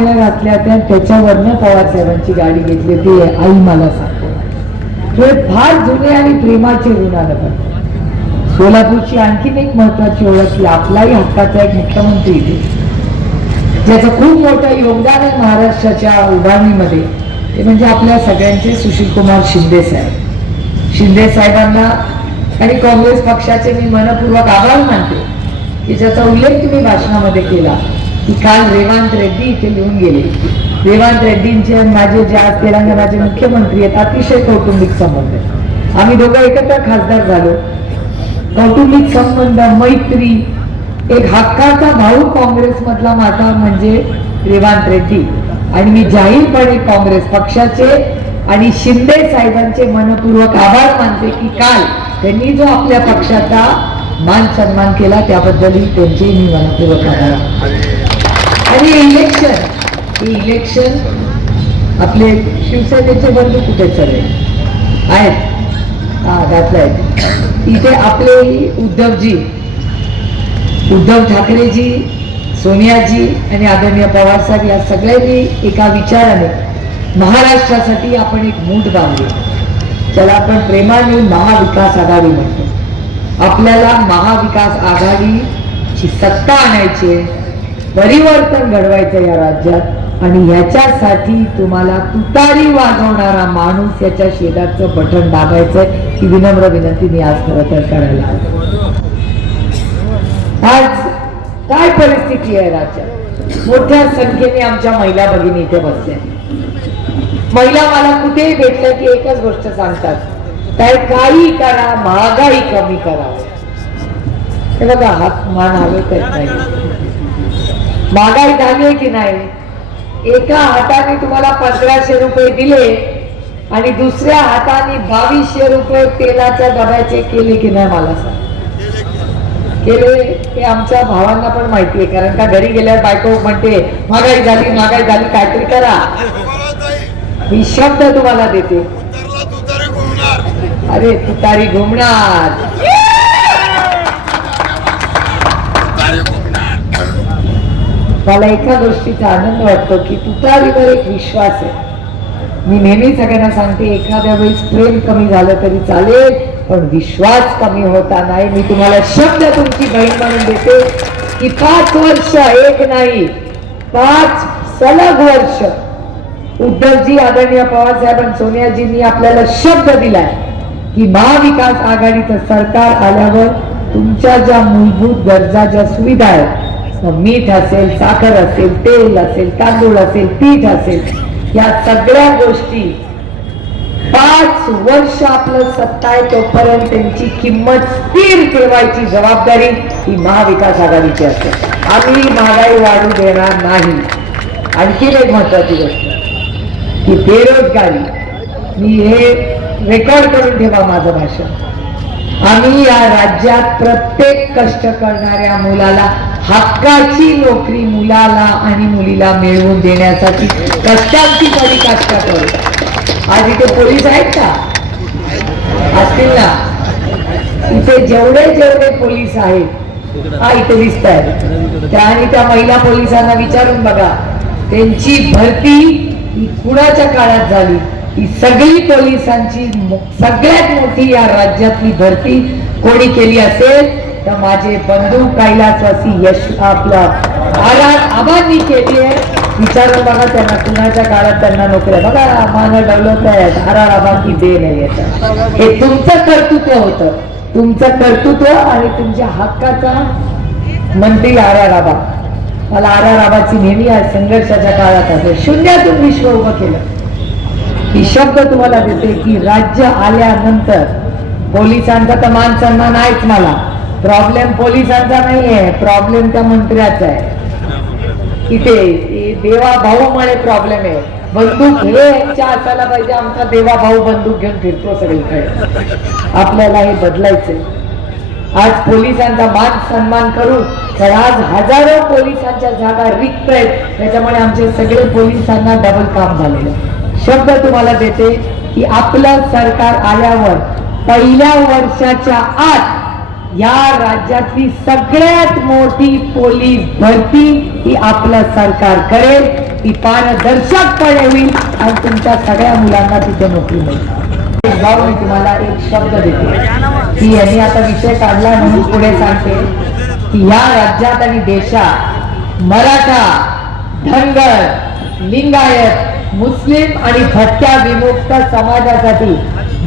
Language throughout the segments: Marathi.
पाकळ्या घातल्या त्या त्याच्यावरनं पवार साहेबांची गाडी घेतली ती आई मला सांगते. हे फार जुने आणि प्रेमाचे ऋण आलं सोलापूरची आणखीन एक महत्वाची ओळख की आपलाही हक्काचा एक मुख्यमंत्री ज्याचं खूप मोठं योगदान आहे महाराष्ट्राच्या उभारणीमध्ये ते म्हणजे आपल्या सगळ्यांचे सुशीलकुमार शिंदे साहेब. शिंदे साहेबांना आणि काँग्रेस पक्षाचे मी मनपूर्वक आभार मानते की ज्याचा उल्लेख तुम्ही भाषणामध्ये केला. की काल रेवांत रेड्डी इथे लिहून गेले. रेवांत रेड्डींचे माझे जे आज तेलंगणाचे मुख्यमंत्री आहेत अतिशय कौटुंबिक संबंध आहेत. आम्ही दोघं एकत्र खासदार झालो. कौटुंबिक संबंध मैत्री एक हक्काचा भाऊ काँग्रेसमधला माझा म्हणजे रेवांत रेड्डी. आणि मी जाहीरपणे काँग्रेस पक्षाचे आणि शिंदे साहेबांचे मनपूर्वक आभार मानते की काल त्यांनी जो आपल्या पक्षाचा मान सन्मान केला त्याबद्दलही त्यांचे मी मनपूर्वक आभार आणि इलेक्शन इलेक्शन आपले शिवसेनेचे बंधू कुठे चालले आहेत. हा घातलाय इथे आपले उद्धवजी उद्धव ठाकरेजी सोनियाजी आणि आदरणीय पवार साहेब या सगळ्यांनी एका विचाराने महाराष्ट्रासाठी आपण एक मूठ बांधली. ज्याला आपण प्रेमाने महाविकास आघाडी म्हणतो. आपल्याला महाविकास आघाडीची सत्ता आणायची आहे. परिवर्तन घडवायचं या राज्यात. आणि ह्याच्यासाठी तुम्हाला तुतारी वाजवणारा माणूस याच्या शेजारचं बटन दाबायचंय ही विनम्र विनंती मी आज खरं तर करायला आज काय परिस्थिती आहे राज्यात? मोठ्या संख्येने आमच्या महिला भगिनी इथे बसल्या. महिला मला कुठेही भेटल्या की एकच गोष्ट सांगतात काय काही करा महागाई कमी करा हे बघा हात मान हवे करत नाही महागाई झाली आहे की नाही? एका हाताने तुम्हाला पंधराशे रुपये दिले आणि दुसऱ्या हाताने बावीसशे रुपये तेलाच्या डब्याचे केले की नाही मला सांग? केले? हे आमच्या भावांना पण माहिती आहे कारण का घरी गेल्यावर बायको म्हणते महागाई झाली महागाई झाली काहीतरी करा. मी शब्द तुम्हाला देते. अरे तुतारी घुमणार. मला एका गोष्टीचा आनंद वाटतो की तुतारीवर एक विश्वास आहे. मी नेहमी सगळ्यांना सांगते एखाद्या वेळेस प्रेम कमी झालं तरी चालेल पण विश्वास कमी होता नाही. मी तुम्हाला शब्द तुमची बहीण म्हणून देते की पाच वर्ष एक नाही पाच सलग वर्ष. उद्धवजी आदरणीय पवार साहेब आणि सोनियाजींनी आपल्याला शब्द दिलाय की महाविकास आघाडीचं सरकार आल्यावर तुमच्या ज्या मूलभूत गरजा ज्या सुविधा आहेत मीठ असेल साखर असेल तेल असेल तांदूळ असेल पीठ असेल या सगळ्या गोष्टी पाच वर्ष आपलं सत्ता आहे तोपर्यंत त्यांची किंमत स्थिर ठेवायची जबाबदारी ही महाविकास आघाडीची असते. आम्ही महागाई वाढू देणार नाही. आणखीन एक महत्वाची गोष्ट की बेरोजगारी. मी हे रेकॉर्ड करून ठेवा माझं भाषण. आम्ही या राज्यात प्रत्येक कष्ट करणाऱ्या मुलाला हक्काची नोकरी मुलाला आणि मुलीला मिळवून देण्यासाठी कष्टांची परिकाष्ठा करू. आज इथे पोलीस आहेत का? असतील ना? इथे जेवढे जेवढे पोलीस आहेत हा इथे दिसत आहेत त्या आणि त्या महिला पोलिसांना विचारून बघा. त्यांची भरती कुणाच्या काळात झाली? ही सगळी पोलिसांची सगळ्यात मोठी या राज्यातली भरती कोणी केली असेल तर माझे बंधू कैलासवासी यश आपला आराध आबांनी केली आहे. विचारून बघा त्यांना कुणाच्या काळात त्यांना नोकऱ्या. बघा मान डेव्हलप आहेत आरार आबांची देण आहे याचा. हे तुमचं कर्तृत्व होतं. तुमचं कर्तृत्व आणि तुमच्या हक्काचा मंत्री आर आर आबा. मला आर आर आबाची नेहमी आज संघर्षाच्या काळात आहे. शून्यातून विश्व उभं केलं. ही शब्द तुम्हाला देते की राज्य आल्यानंतर पोलिसांचा तर मान सन्मान आहेच मला. प्रॉब्लेम पोलिसांचा नाही आहे प्रॉब्लेम त्या मंत्र्याचा आहे. इथे देवा भाऊ भाऊमुळे प्रॉब्लेम आहे. बंदूक हे यांच्या असायला पाहिजे आमचा देवा भाऊ बंदूक घेऊन फिरतो सगळीकडे. आपल्याला हे बदलायचंय. आज पोलिसांचा मान सन्मान करू तर आज हजारो पोलिसांच्या जागा रिक्त आहेत. त्याच्यामुळे आमचे सगळे पोलिसांना डबल काम झालेलं आहे. शब्द तुम्हाला देते की आपलं सरकार आल्यावर पहिल्या वर्षाच्या आत या राज्यातली सगळ्यात मोठी पोलीस भरती ही आपलं सरकार करेल. ती पारदर्शकपणे होईल आणि तुमच्या सगळ्या मुलांना तिथे नोकरी मिळेल. जाऊ मी तुम्हाला एक शब्द देते की यांनी आता विषय काढला म्हणून पुढे सांगते की या राज्यात आणि देशात मराठा धनगर लिंगायत मुस्लिम आणि भटक्या विमुक्त समाजासाठी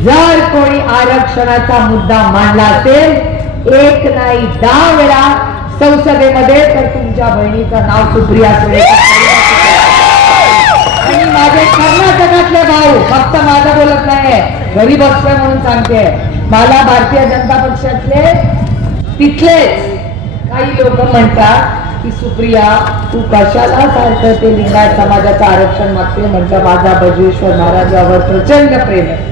जर कोणी आरक्षणाचा मुद्दा मांडला असेल एक नाही दहा वेळा संसदेमध्ये तर तुमच्या बहिणीचं नाव सुप्रिया सुळे. आणि माझे कर्नाटकातले भाऊ फक्त माझं बोलत नाही घरी बसलोय म्हणून सांगते. मला भारतीय जनता पक्षातले तिथलेच काही लोक म्हणतात की सुप्रिया तू कशाला सारखं ते लिंगायत समाजाचं आरक्षण मागते म्हणजे माझा बजवेश्वर महाराजावर प्रचंड प्रेम आहे.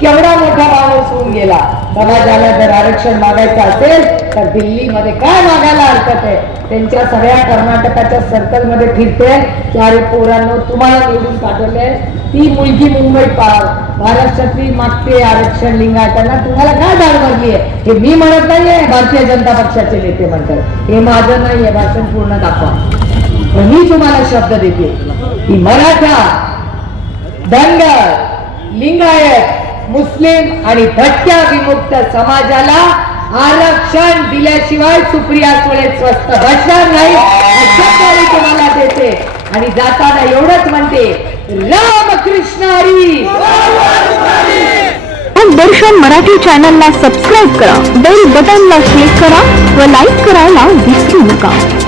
केवढा मोठा माणूस होऊन गेला. समाजाला जर आरक्षण मागायचं असेल तर दिल्लीमध्ये काय मागायला हरकत आहे? त्यांच्या सगळ्या कर्नाटकाच्या सर्कलमध्ये फिरते. की अरे पोरांनो तुम्हाला निवडून पाठवले ती मुलगी मुंबईत पा- महाराष्ट्रातली मागते आरक्षण लिंगायतांना तुम्हाला काय दाड भरली आहे? हे मी म्हणत नाहीये भारतीय जनता पक्षाचे नेते म्हणतात. हे माझं नाहीये भाषण पूर्ण दाखवा. मी तुम्हाला शब्द देते. की मराठा धनगर लिंगायत मुस्लिम आणि भटक्या विमुक्त समाजाला आरक्षण दिल्याशिवाय सुप्रिया सुळे स्वस्त बसणार नाही तुम्हाला देते. आणि जाताना एवढंच म्हणते दर्शन मराठी चॅनलला सबस्क्राईब करा. बेल बटनला क्लिक करा व लाईक करायला विसरू नका.